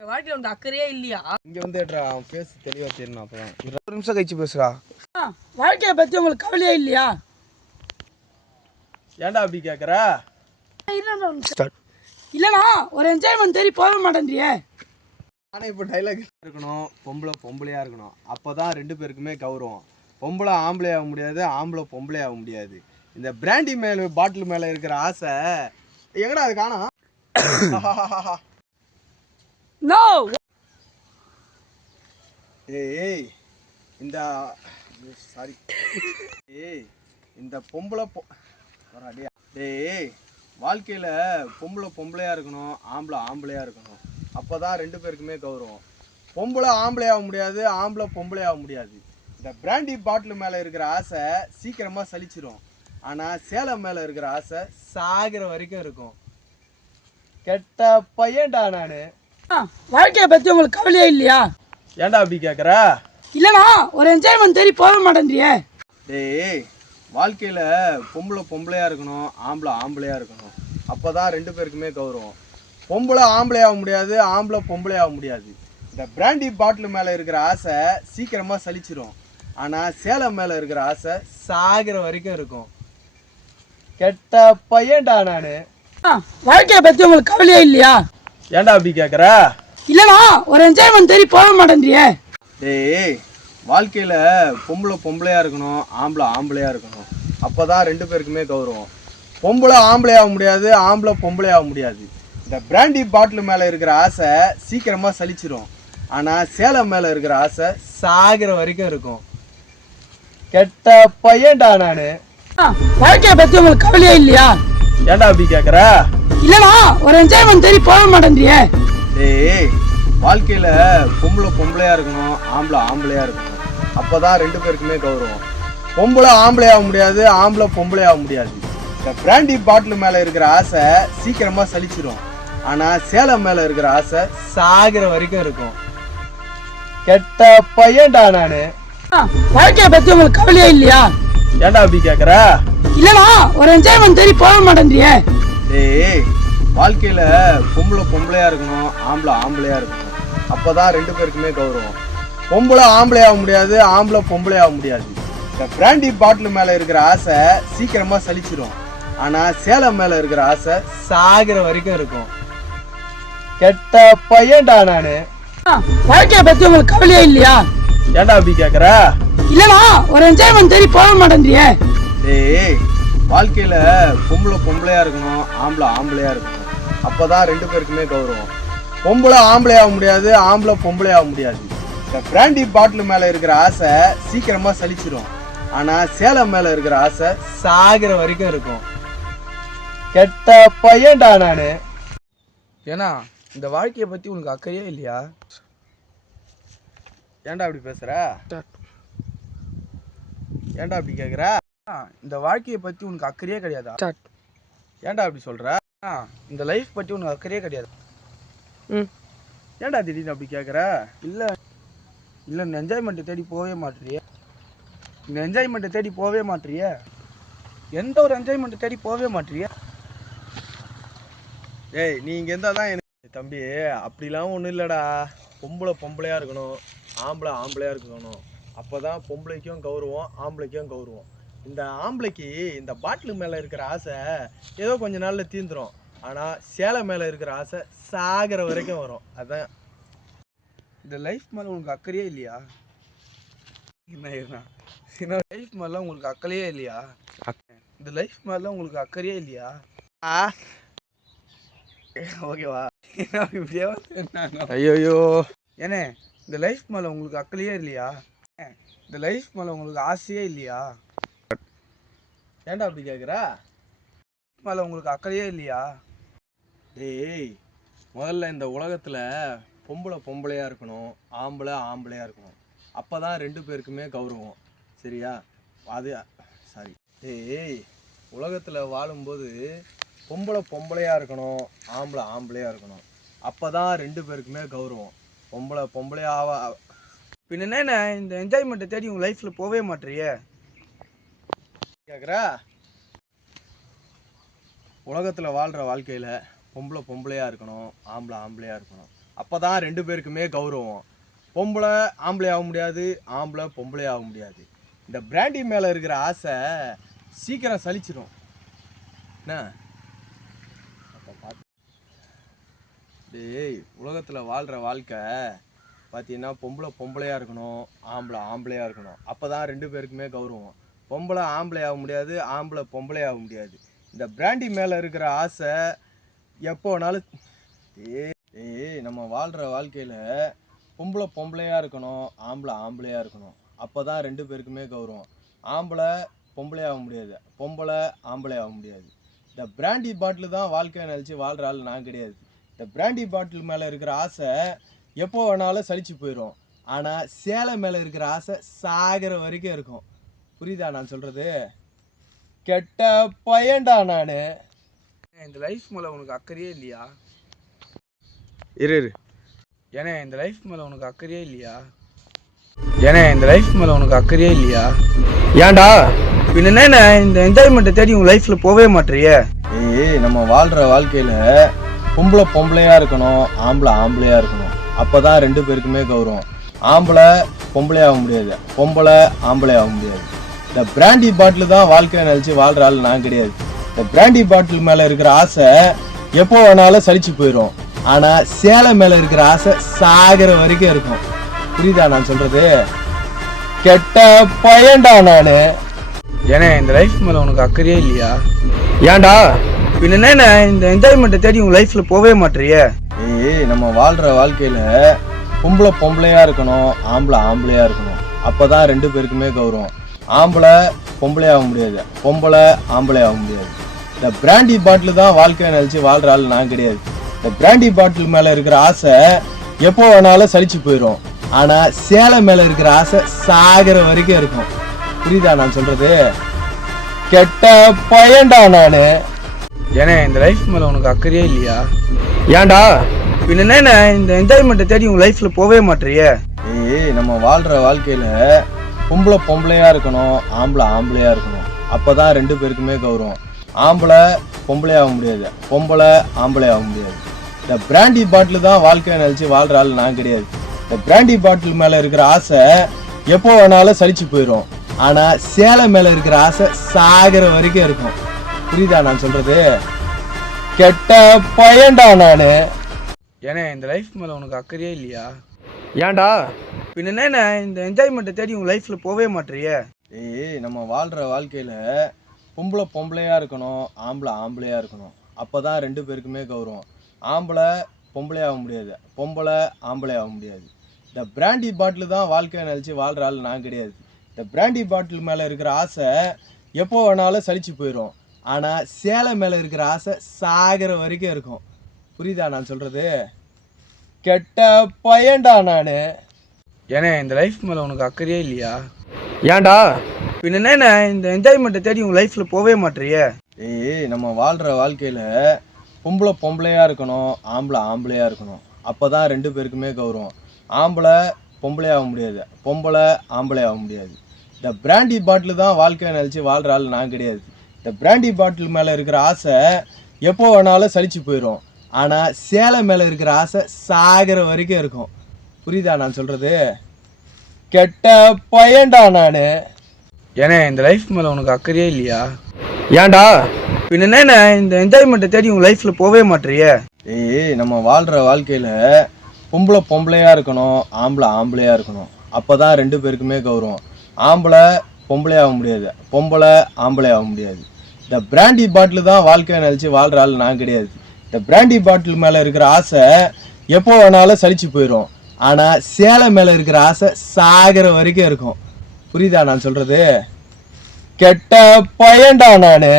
வாழ்க்கையில உனக்கு அக்கறையே இல்லையா? இங்க வந்து அவன் பேச தெளிவா தெரியணும். அப்பதான் ஒரு நிமிஷம் கழிச்சு பேசுறா. வாழ்க்கையை பத்தி உங்களுக்கு கவலையே இல்லையா? ஏன்டா அப்படி கேக்குற? இல்லனா ஒரு என்ஜாய்மெண்ட் தேடி போக மாட்டேன்றியே. ஆனா இப்போ டைலாக் இருக்கணும், பொம்பளையா இருக்கணும். அப்பதான் ரெண்டு பேருக்குமே கௌரவம். பொம்பளை ஆம்பளை ஆக முடியாது, ஆம்பளை பொம்பளை ஆக முடியாது. இந்த பிராண்டி மேல பாட்டில் மேல இருக்கிற ஆசை எங்கடா அது காணோம்? நோ. ஏய் இந்த சாரி ஏய் இந்த பொம்பளை டேய் வாழ்க்கையில பொம்பளையா இருக்கணும், ஆம்பளை ஆம்பளையா இருக்கணும். அப்பதான் ரெண்டு பேருக்குமே கௌரவம். பொம்பளை ஆம்பளை ஆக முடியாது, ஆம்பளை பொம்பளை ஆக முடியாது. இந்த பிராண்டி பாட்டில் மேல இருக்கிற ஆசை சீக்கிரமா சலிச்சிரும். ஆனா சேலை மேல இருக்கிற ஆசை சாகிற வரைக்கும் இருக்கும். கெட்ட பையன்டா நானு. வாழ்க்கையை பத்தி உங்களுக்கு கவலையே இல்லையா? ஏன்டா அப்படி கேக்குற? இல்லனா ஒரு என்ஜாய்மெண்ட் தேடி போக மாட்டேன்றியே. டேய் வாழ்க்கையில பொம்பளையா இருக்கணும், ஆம்பளை ஆம்பளையா இருக்கணும். அப்பதான் ரெண்டு பேருக்குமே கௌரவம். பொம்பளை ஆம்பளை ஆக முடியாது, ஆம்பளை பொம்பளை ஆக முடியாது. இந்த பிராண்டி பாட்டில் மேல இருக்கிற ஆசை சீக்கிரமா சலிச்சிரும். ஆனா சேலை மேல இருக்கிற ஆசை சாகிற வரைக்கும் இருக்கும். கெட்ட பையன்டா நானு. வாழ்க்கையை பத்தி உங்களுக்கு கவலையே இல்லையா? ஏன்டா அப்படி கேக்குற? இல்லனா ஒரு என்ஜாய்மெண்ட் தேடி போக மாட்டேன்றியே. டேய் வாழ்க்கையில பொம்பளையா இருக்கணும், ஆம்பளை ஆம்பளையா இருக்கணும். அப்பதான் ரெண்டு பேருக்குமே கௌரவம். பொம்பளை ஆம்பளை ஆக முடியாது, ஆம்பளை பொம்பளை ஆக முடியாது. இந்த பிராண்டி பாட்டில் மேல இருக்கிற ஆசை சீக்கிரமா சலிச்சிரும். ஆனா சேலை மேல இருக்கிற ஆசை சாகிற வரைக்கும் இருக்கும். கெட்ட பையன்டா நானு. வாழ்க்கையை பத்தி உங்களுக்கு கவலையே இல்லையா? ஏன்டா அப்படி கேக்குற? இல்லனா ஒரு என்ஜாய்மெண்ட் தேடி போக மாட்டேன்றியே. டேய் வாழ்க்கையில பொம்பளையா இருக்கணும், ஆம்பளை ஆம்பளையா இருக்கணும். அப்பதான் ரெண்டு பேருக்குமே கௌரவம். பொம்பளை ஆம்பளை ஆக முடியாது, ஆம்பளை பொம்பளை ஆக முடியாது. இந்த பிராண்டி பாட்டில் மேல இருக்கிற ஆசை சீக்கிரமா சலிச்சிரும். ஆனா சேலை மேல இருக்கிற ஆசை சாகிற வரைக்கும் இருக்கும். கெட்ட பையன்டா நானு. வாழ்க்கையை பத்தி உங்களுக்கு கவலையே இல்லையா? ஏன்டா அப்படி கேக்குற? இல்லனா ஒரு என்ஜாய்மெண்ட் தேடி போக மாட்டேன்றியே. டேய் வாழ்க்கையில பொம்பளையா இருக்கணும், ஆம்பளை ஆம்பளையா இருக்கணும். அப்பதான் ரெண்டு பேருக்குமே கௌரவம். பொம்பளை ஆம்பளை ஆக முடியாது, ஆம்பளை பொம்பளை ஆக முடியாது. இந்த பிராண்டி பாட்டில் மேல இருக்கிற ஆசை சீக்கிரமா சலிச்சிரும். ஆனா சேலை மேல இருக்கிற ஆசை சாகிற வரைக்கும் இருக்கும். கெட்ட பையன்டா நானு. வாழ்க்கையை பத்தி உங்களுக்கு கவலையே இல்லையா? ஏன்டா அப்படி கேக்குற? இல்லனா ஒரு என்ஜாய்மெண்ட் தேடி போக மாட்டேன்றியே. டேய் வாழ்க்கையில பொம்பளையா இருக்கணும், ஆம்பளை ஆம்பளையா இருக்கணும். அப்பதான் ரெண்டு பேருக்குமே கௌரவம். பொம்பளை ஆம்பளை ஆக முடியாது, ஆம்பளை பொம்பளை ஆக முடியாது. இந்த பிராண்டி பாட்டில் மேல இருக்கிற ஆசை சீக்கிரமா சலிச்சிரும். ஆனா சேலை மேல இருக்கிற ஆசை சாகிற வரைக்கும் இருக்கும். கெட்ட பையன்டா நானு. ஏன்னா இந்த வாழ்க்கையை பத்தி உனக்கு அக்கறையே இல்லையா? ஏன்டா அப்படி பேசுற? ஏன்டா அப்படி கேக்குற? இந்த வாழ்க்கையை பத்தி உனக்கு அக்கறையே கிடையாதா? ஏன்டா அப்படி சொல்ற? இந்த லைஃப் பத்தி உனக்கு அக்கறையே கிடையாது. ஏன்டா திடீர்னு அப்படி கேக்குற? இல்லை இந்த என்ஜாய்மெண்ட்டை தேடி போகவே மாட்டேறிய. இந்த என்ஜாய்மெண்ட்டை தேடி போகவே மாட்டேறிய. எந்த ஒரு என்ஜாய்மெண்ட்டை தேடி போகவே மாட்டேறிய. ஏய் நீ இங்க இருந்தா தான் எனக்கு தம்பி அப்படிலாம் ஒன்றும் இல்லைடா. பொம்பளையா இருக்கணும், ஆம்பளை ஆம்பளையா இருக்கணும். அப்போதான் பொம்பளைக்கும் கௌரவம், ஆம்பளைக்கும் கௌரவம். இந்த ஆம்பளைக்கு இந்த பாட்டில் மேலே இருக்கிற ஆசை ஏதோ கொஞ்ச நாளில் தீந்துடும். ஆனால் சேலை மேலே இருக்கிற ஆசை சாகிற வரைக்கும் வரும். அதான் இந்த லைஃப் மேலே உங்களுக்கு அக்கறையே இல்லையா? என்ன லைஃப் மேலே உங்களுக்கு அக்கறையே இல்லையா? இந்த லைஃப் மேலே உங்களுக்கு அக்கறையே இல்லையா? ஓகேவா? இப்படியே ஐயோ ஏன்னே இந்த லைஃப் மேலே உங்களுக்கு அக்கறையே இல்லையா? இந்த லைஃப் மேலே உங்களுக்கு ஆசையே இல்லையா? ஏன்டா அப்படி கேட்குற? மேலே உங்களுக்கு அக்கறையே இல்லையா? டேய் முதல்ல இந்த உலகத்தில் பொம்பளையா இருக்கணும், ஆம்பளை ஆம்பளையா இருக்கணும். அப்போ தான் ரெண்டு பேருக்குமே கௌரவம். சரியா? அது சாரி டேய் உலகத்தில் வாழும்போது பொம்பளையா இருக்கணும், ஆம்பளை ஆம்பளையா இருக்கணும். அப்போ தான் ரெண்டு பேருக்குமே கௌரவம். பொம்பளையாவ பின்ன என்ன இந்த என்ஜாய்மெண்ட்டை தேடி உங்கள் லைஃப்பில் போகவே மாட்டேறியே கேட்குறா? உலகத்தில் வாழ்கிற வாழ்க்கையில் பொம்பளையா இருக்கணும், ஆம்பளையா இருக்கணும். அப்பதான் ரெண்டு பேருக்குமே கௌரவம். பொம்பளை ஆம்பளை ஆக முடியாது, ஆம்பளை பொம்பளை ஆக முடியாது. இந்த பிராண்டி மேலே இருக்கிற ஆசை சீக்கிரம் சலிச்சிடும். என்ன டேய், உலகத்தில் வாழ்கிற வாழ்க்கை பார்த்தீங்கன்னா பொம்பளை பொம்பளையாக இருக்கணும், ஆம்பளை ஆம்பளையாக இருக்கணும். அப்போ தான் ரெண்டு பேருக்குமே கௌரவம். பொம்பளை ஆம்பளை ஆக முடியாது, ஆம்பளை பொம்பளை ஆக முடியாது. இந்த பிராண்டி மேலே இருக்கிற ஆசை எப்போ வேணாலும் நம்ம வாழ்கிற வாழ்க்கையில் பொம்பளை பொம்பளையாக இருக்கணும், ஆம்பளை ஆம்பளையாக இருக்கணும். அப்போ தான் ரெண்டு பேருக்குமே கௌரவம். ஆம்பளை பொம்பளை ஆக முடியாது, பொம்பளை ஆம்பளை ஆக முடியாது. இந்த பிராண்டி பாட்டில் தான் வாழ்க்கையை நினச்சி வாழ்கிற ஆள் நான் கிடையாது. இந்த பிராண்டி பாட்டில் மேலே இருக்கிற ஆசை எப்போ வேணாலும் சலிச்சு போயிடும். ஆனால் சேலை மேலே இருக்கிற ஆசை சாகிற வரைக்கும் இருக்கும். புரியுதா நான் சொல்கிறது? கெட்ட பையன்டா நான். இந்த லைஃப் மேலே உனக்கு அக்கறையே இல்லையா? இரு ஏன்னா இந்த லைஃப் மேலே உனக்கு அக்கறையே இல்லையா? ஏன்னா இந்த லைஃப் மேலே உனக்கு அக்கறையே இல்லையா? ஏன்டா பின்ன இந்த என்ஜாய்மெண்ட்டை தேடி உங்கள் லைஃப்பில் போகவே மாட்டேறியே? நம்ம வாழ்கிற வாழ்க்கையில் பொம்பளை பொம்பளையாக இருக்கணும், ஆம்பளை ஆம்பளையாக இருக்கணும். அப்போ தான் ரெண்டு பேருக்குமே கௌரவம். ஆம்பளை பொம்பளை ஆக முடியாது, பொம்பளை ஆம்பளை ஆக முடியாது. இந்த பிராண்டி பாட்டில் தான் வாழ்க்கையை நினச்சி வாழ்கிற ஆள் நான் கிடையாது. இந்த பிராண்டி பாட்டில் மேலே இருக்கிற ஆசை எப்போ வேணாலும் சலிச்சு போயிடும். ஆனால் சேலை மேலே இருக்கிற ஆசை சாகிற வரைக்கும் இருக்கும். புரியுதா நான் சொல்கிறது? கெட்ட பையன்டா நான். ஏன்னா இந்த லைஃப் மேலே உனக்கு அக்கறையே இல்லையா? ஏன்டா பின்ன இந்த என்ஜாய்மெண்ட்டை தேடி உங்கள் லைஃப்பில் போகவே மாட்டேறியே? நம்ம வாழ்கிற வாழ்க்கையில் பொம்பளை பொம்பளையாக இருக்கணும், ஆம்பளை ஆம்பளையாக இருக்கணும். அப்போ தான் ரெண்டு பேருக்குமே கௌரவம். ஆம்பளை பொம்பளை ஆக முடியாது, பொம்பளை ஆம்பளை ஆக முடியாது. இந்த பிராண்டி பாட்டில் தான் வாழ்க்கையை நினச்சி வாழ்கிற ஆள் நான் கிடையாது. இந்த பிராண்டி பாட்டில் மேலே இருக்கிற ஆசை எப்போ வேணாலும் சலிச்சு போயிடும். ஆனால் சேலை மேலே இருக்கிற ஆசை சாகிற வரைக்கும் இருக்கும். புரியுதா நான் சொல்கிறது? கெட்ட பையன்டா நான். ஏன்னா இந்த லைஃப் மேலே உனக்கு அக்கறையே இல்லையா? ஏன்டா பின்ன இந்த என்ஜாய்மெண்ட்டை தேடி உங்கள் லைஃப்பில் போகவே மாட்டேறியே? நம்ம வாழ்கிற வாழ்க்கையில் பொம்பளை பொம்பளையாக இருக்கணும், ஆம்பளை ஆம்பளையாக இருக்கணும். அப்போ தான் ரெண்டு பேருக்குமே கௌரவம். ஆம்பளை பொம்பளை ஆக முடியாது, பொம்பளை ஆம்பளை ஆக முடியாது. இந்த பிராண்டி பாட்டில் தான் வாழ்க்கையை நினச்சி வாழ்கிற ஆள் நான் கிடையாது. இந்த பிராண்டி பாட்டில் மேலே இருக்கிற ஆசை எப்போ வேணாலும் சலிச்சு போயிடும். ஆனால் சேலை மேலே இருக்கிற ஆசை சாகிற வரைக்கும் இருக்கும். புரியுதா நான் சொல்கிறது? கெட்ட பையன்டா நான். ஏன்னா இந்த லைஃப் மேலே உனக்கு அக்கறையே இல்லையா? ஏன்டா பின்ன இந்த என்ஜாய்மெண்ட்டை தேடி உங்கள் லைஃப்பில் போகவே மாட்டேறியே? நம்ம வாழ்கிற வாழ்க்கையில் பொம்பளை பொம்பளையாக இருக்கணும், ஆம்பளை ஆம்பளையாக இருக்கணும். அப்போ தான் ரெண்டு பேருக்குமே கௌரவம். ஆம்பளை பொம்பளை ஆக முடியாது, பொம்பளை ஆம்பளை ஆக முடியாது. இந்த பிராண்டி பாட்டில் தான் வாழ்க்கையை நினச்சி வாழ்கிற ஆள் நான் கிடையாது. இந்த பிராண்டி பாட்டில் மேலே இருக்கிற ஆசை எப்போ வேணாலும் சலிச்சு போயிடும். ஆனால் சேலை மேலே இருக்கிற ஆசை சாகிற வரைக்கும் இருக்கும். புரியுதா நான் சொல்கிறது? கெட்ட பையன்டா நான். ஏன்னா இந்த லைஃப் மேலே உனக்கு அக்கறையே இல்லையா? ஏன்டா பின்ன இந்த என்ஜாய்மெண்ட்டை தேடி உங்கள் லைஃப்பில் போகவே மாட்டேறியே? நம்ம வாழ்கிற வாழ்க்கையில் பொம்பளை பொம்பளையாக இருக்கணும், ஆம்பளை ஆம்பளையாக இருக்கணும். அப்போ தான் ரெண்டு பேருக்குமே கௌரவம். ஆம்பளை பொம்பளை ஆக முடியாது, பொம்பளை ஆம்பளை ஆக முடியாது. இந்த பிராண்டி பாட்டில் தான் வாழ்க்கையை நினச்சி வாழ்கிற ஆள் நான் கிடையாது. இந்த பிராண்டி பாட்டில் மேலே இருக்கிற ஆசை எப்போ வேணாலும் சலிச்சு போயிடும். ஆனால் சேலை மேலே இருக்கிற ஆசை சாகிற வரைக்கும் இருக்கும். புரியுதா நான் சொல்கிறது? கெட்ட பையன்டா நான். ஏன்னா இந்த லைஃப் மேலே உனக்கு அக்கறையே இல்லையா? ஏன்டா பின்ன இந்த என்ஜாய்மெண்ட்டை தேடி உங்கள் லைஃப்பில் போகவே மாட்டேறியே? ஏன்னா இந்த லைஃப் மேலே உனக்கு அக்கறையே இல்லையா? பொம்பளை பொம்பளையாக இருக்கணும், ஆம்பளை ஆம்பளையாக இருக்கணும். அப்போ தான் ரெண்டு பேருக்குமே கௌரவம். ஆம்பளை பொம்பளை ஆக முடியாது, பொம்பளை ஆம்பளை ஆக முடியாது. இந்த பிராண்டி பாட்டில் தான் வாழ்க்கையை நினச்சி வாழ்கிற ஆள் நான் கிடையாது. இந்த பிராண்டி பாட்டில் மேலே இருக்கிற ஆசை எப்போ வேணாலும் சலிச்சு போயிடும். ஆனால் சேலை மேலே இருக்கிற ஆசை சாகிற வரைக்கும் இருக்கும். புரியுதா நான் சொல்கிறது? கெட்ட பையன்டா நான். ஏன்னா இந்த லைஃப் மேலே உனக்கு அக்கறையே இல்லையா? ஏன்டா பின்ன இந்த என்ஜாய்மெண்ட்டை தேடி உங்கள் லைஃப்பில் போகவே மாட்டேறியே? நம்ம வாழ்கிற வாழ்க்கையில் பொம்பளை பொம்பளையாக இருக்கணும், ஆம்பளை ஆம்பளையாக இருக்கணும். அப்போ தான் ரெண்டு பேருக்குமே கௌரவம். ஆம்பளை பொம்பளை ஆக முடியாது, பொம்பளை ஆம்பளை ஆக முடியாது. இந்த பிராண்டி பாட்டில் தான் வாழ்க்கையை நினச்சி வாழ்கிற ஆள் நான் கிடையாது. இந்த பிராண்டி பாட்டில் மேலே இருக்கிற ஆசை எப்போ வேணாலும் சலிச்சு போயிடும். ஆனால் சேலை மேலே இருக்கிற ஆசை சாகிற வரைக்கும் இருக்கும். புரியுதா நான் சொல்கிறது? கெட்ட பையன்டா நான்.